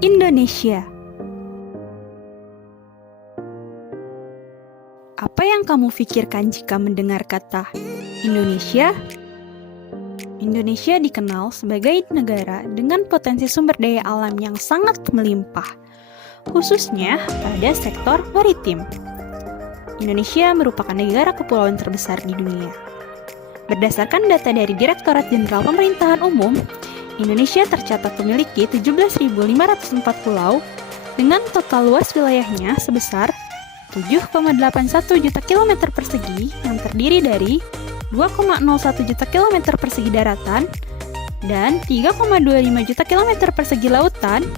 Indonesia. Apa yang kamu pikirkan jika mendengar kata Indonesia? Indonesia dikenal sebagai negara dengan potensi sumber daya alam yang sangat melimpah, khususnya pada sektor maritim. Indonesia merupakan negara kepulauan terbesar di dunia. Berdasarkan data dari Direktorat Jenderal Pemerintahan Umum, Indonesia tercatat memiliki 17.504 pulau dengan total luas wilayahnya sebesar 7,81 juta kilometer persegi yang terdiri dari 2,01 juta kilometer persegi daratan dan 3,25 juta kilometer persegi lautan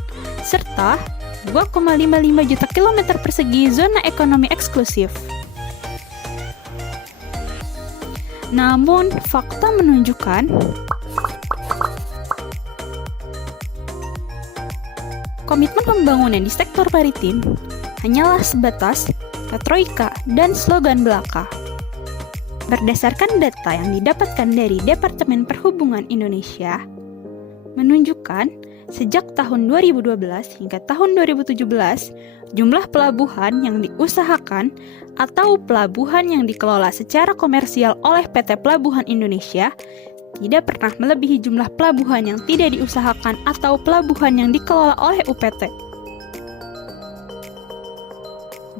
serta 2,55 juta kilometer persegi zona ekonomi eksklusif. Namun, fakta menunjukkan komitmen pembangunan di sektor maritim hanyalah sebatas retorika dan slogan belaka. Berdasarkan data yang didapatkan dari Departemen Perhubungan Indonesia, menunjukkan sejak tahun 2012 hingga tahun 2017, jumlah pelabuhan yang diusahakan atau pelabuhan yang dikelola secara komersial oleh PT Pelabuhan Indonesia tidak pernah melebihi jumlah pelabuhan yang tidak diusahakan atau pelabuhan yang dikelola oleh UPT.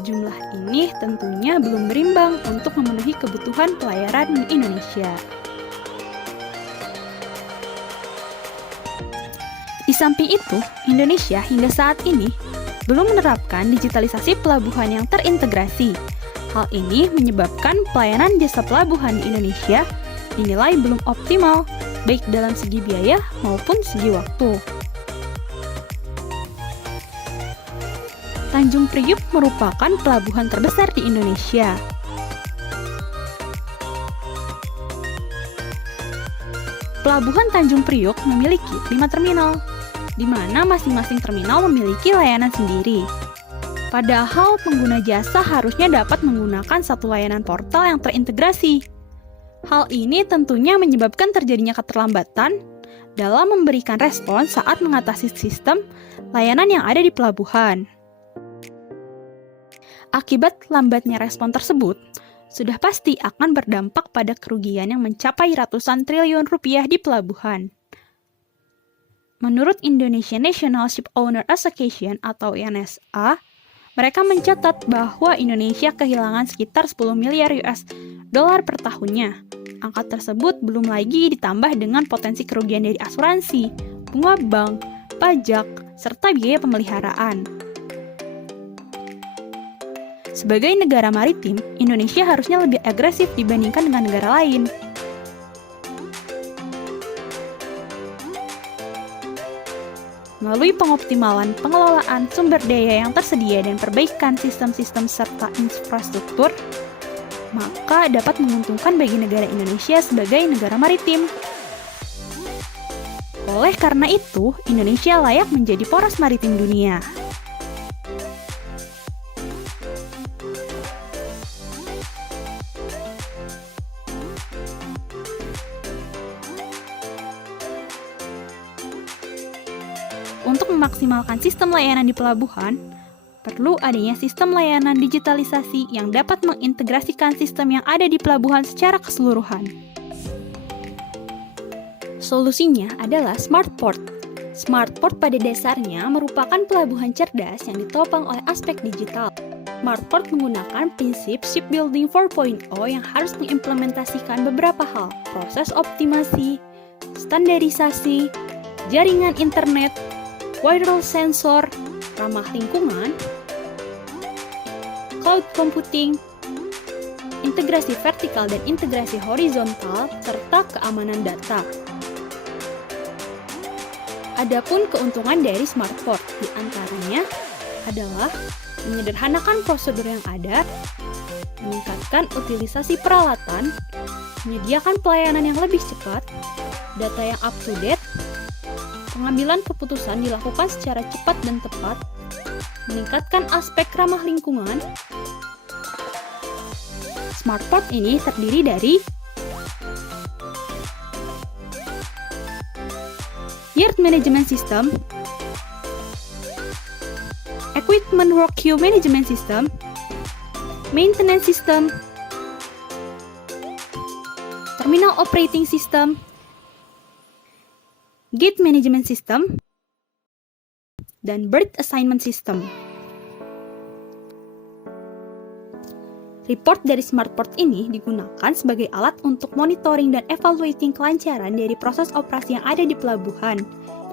Jumlah ini tentunya belum berimbang untuk memenuhi kebutuhan pelayaran di Indonesia. Di samping itu, Indonesia hingga saat ini belum menerapkan digitalisasi pelabuhan yang terintegrasi. Hal ini menyebabkan pelayanan jasa pelabuhan di Indonesia dinilai belum optimal, baik dalam segi biaya maupun segi waktu. Tanjung Priuk merupakan pelabuhan terbesar di Indonesia. Pelabuhan Tanjung Priuk memiliki 5 terminal, di mana masing-masing terminal memiliki layanan sendiri. Padahal pengguna jasa harusnya dapat menggunakan satu layanan portal yang terintegrasi. Hal ini tentunya menyebabkan terjadinya keterlambatan dalam memberikan respon saat mengatasi sistem layanan yang ada di pelabuhan. Akibat lambatnya respon tersebut, sudah pasti akan berdampak pada kerugian yang mencapai ratusan triliun rupiah di pelabuhan. Menurut Indonesia National Ship Owner Association atau INSA, mereka mencatat bahwa Indonesia kehilangan sekitar 10 miliar US dollar per tahunnya. Angka tersebut belum lagi ditambah dengan potensi kerugian dari asuransi, bunga bank, pajak, serta biaya pemeliharaan. Sebagai negara maritim, Indonesia harusnya lebih agresif dibandingkan dengan negara lain. Melalui pengoptimalan pengelolaan sumber daya yang tersedia dan perbaikan sistem-sistem serta infrastruktur, maka dapat menguntungkan bagi negara Indonesia sebagai negara maritim. Oleh karena itu, Indonesia layak menjadi poros maritim dunia. Untuk memaksimalkan sistem layanan di pelabuhan, perlu adanya sistem layanan digitalisasi yang dapat mengintegrasikan sistem yang ada di pelabuhan secara keseluruhan. Solusinya adalah Smart Port. Smart Port pada dasarnya merupakan pelabuhan cerdas yang ditopang oleh aspek digital. Smart Port menggunakan prinsip Shipbuilding 4.0 yang harus mengimplementasikan beberapa hal, proses optimasi, standarisasi, jaringan internet, wireless sensor, ramah lingkungan, cloud computing, integrasi vertikal dan integrasi horizontal, serta keamanan data. Adapun keuntungan dari Smart Port diantaranya adalah menyederhanakan prosedur yang ada, meningkatkan utilisasi peralatan, menyediakan pelayanan yang lebih cepat, data yang up to date, pengambilan keputusan dilakukan secara cepat dan tepat, meningkatkan aspek ramah lingkungan. Smart Port ini terdiri dari Yard Management System, Equipment Work Queue Management System, Maintenance System, Terminal Operating System, Gate Management System, dan Berth Assignment System. Report dari SmartPort ini digunakan sebagai alat untuk monitoring dan evaluating kelancaran dari proses operasi yang ada di pelabuhan.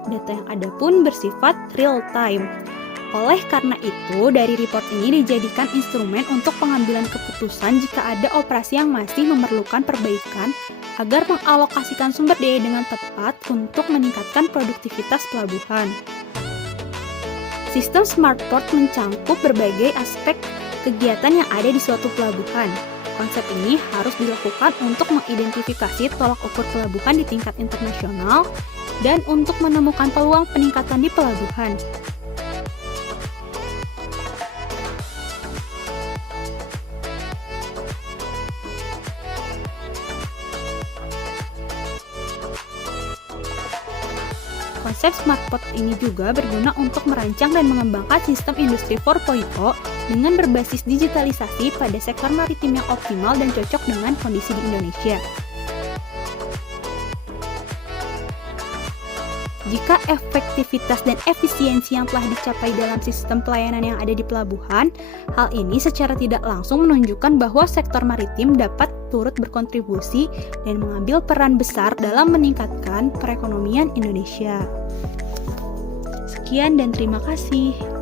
Data yang ada pun bersifat real-time. Oleh karena itu, dari report ini dijadikan instrumen untuk pengambilan keputusan jika ada operasi yang masih memerlukan perbaikan agar mengalokasikan sumber daya dengan tepat untuk meningkatkan produktivitas pelabuhan. Sistem SmartPort mencangkup berbagai aspek kegiatan yang ada di suatu pelabuhan. Konsep ini harus dilakukan untuk mengidentifikasi tolak ukur pelabuhan di tingkat internasional dan untuk menemukan peluang peningkatan di pelabuhan. Konsep SmartPort ini juga berguna untuk merancang dan mengembangkan sistem industri 4.0 dengan berbasis digitalisasi pada sektor maritim yang optimal dan cocok dengan kondisi di Indonesia. Jika efektivitas dan efisiensi yang telah dicapai dalam sistem pelayanan yang ada di pelabuhan, hal ini secara tidak langsung menunjukkan bahwa sektor maritim dapat turut berkontribusi dan mengambil peran besar dalam meningkatkan perekonomian Indonesia. Sekian dan terima kasih.